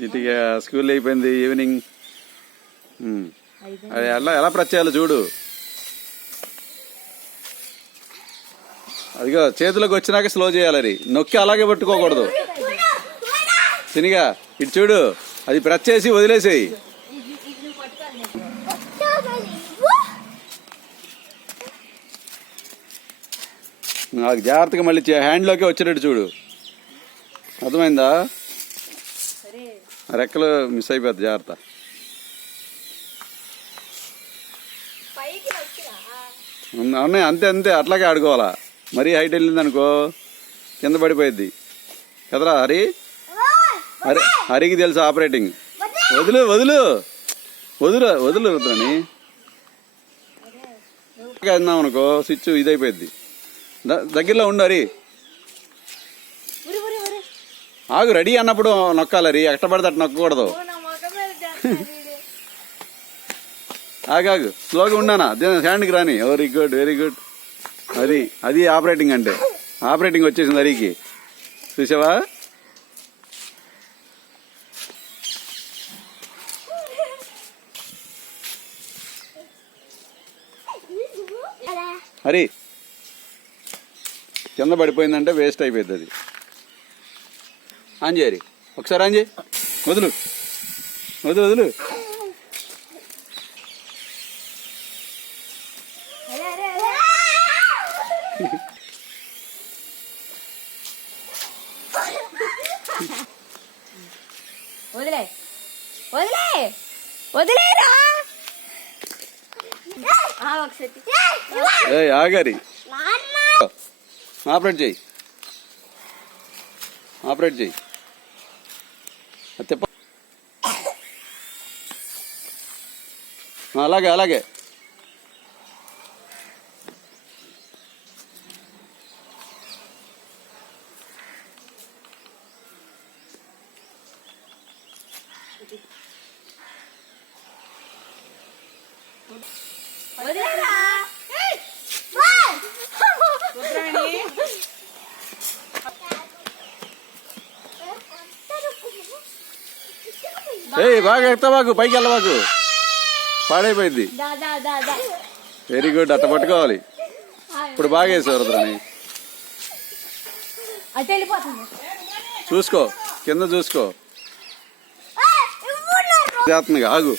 చిటిగా school అయిపోయింది evening. అది ఎలా ప్రెస్ చేయాలో చూడు. అదిగో చేతిలోకి వచ్చినాక స్లో చేయాలి. అది నొక్కి అలాగే పట్టుకోకూడదు. సినిగా ఇటు చూడు, అది ప్రెస్ చేసి వదిలేసేయి. నాకు జాగ్రత్తగా మళ్ళీ హ్యాండ్లోకి వచ్చేటట్టు చూడు. అర్థమైందా? రెక్కలు మిస్ అయిపోద్ది, జాగ్రత్త. అవునాయి, అంతే అంతే, అట్లాగే ఆడుకోవాలా. మరీ హైట్ వెళ్ళింది అనుకో కింద పడిపోయిద్ది కదరా. హరికి తెలుసు ఆపరేటింగ్. వదులు వదులు వదులు వదులు రుద్రని. అన్నాం అనుకో స్విచ్ ఇదైపోయింది. దగ్గరలో ఉండు హరి. ఆగు, రెడీ అన్నప్పుడు నొక్కాలి హరి, ఎట్ట పడితే అట్ట నొక్కకూడదు. ఆగాగు, స్లోగా ఉన్నానా, హ్యాండ్కి రాని. Very good very good. అది ఆపరేటింగ్ అంటే. ఆపరేటింగ్ వచ్చేసింది హరికి, చూసావా? హరి కింద పడిపోయిందంటే వేస్ట్ అయిపోయింది. అది ఆన్ చేయరి, ఒకసారి ఆన్ చేయి. వదులు వదులు వదులు. వదిలే వదిలే వదిలేరా. ఆగారి, ఆపరేట్ చేయి, ఆపరేట్ చేయి. తెప్ప, అలాగే అలాగే. బాగా ఎక్కుతావాకు, పైకి వెళ్ళవాకు, పాడైపోయింది. వెరీ గుడ్, అట్ట పట్టుకోవాలి. ఇప్పుడు బాగా వేసావు రుద్రని. చూసుకో, కింద చూసుకో జాగ్రత్తగా. ఆగు,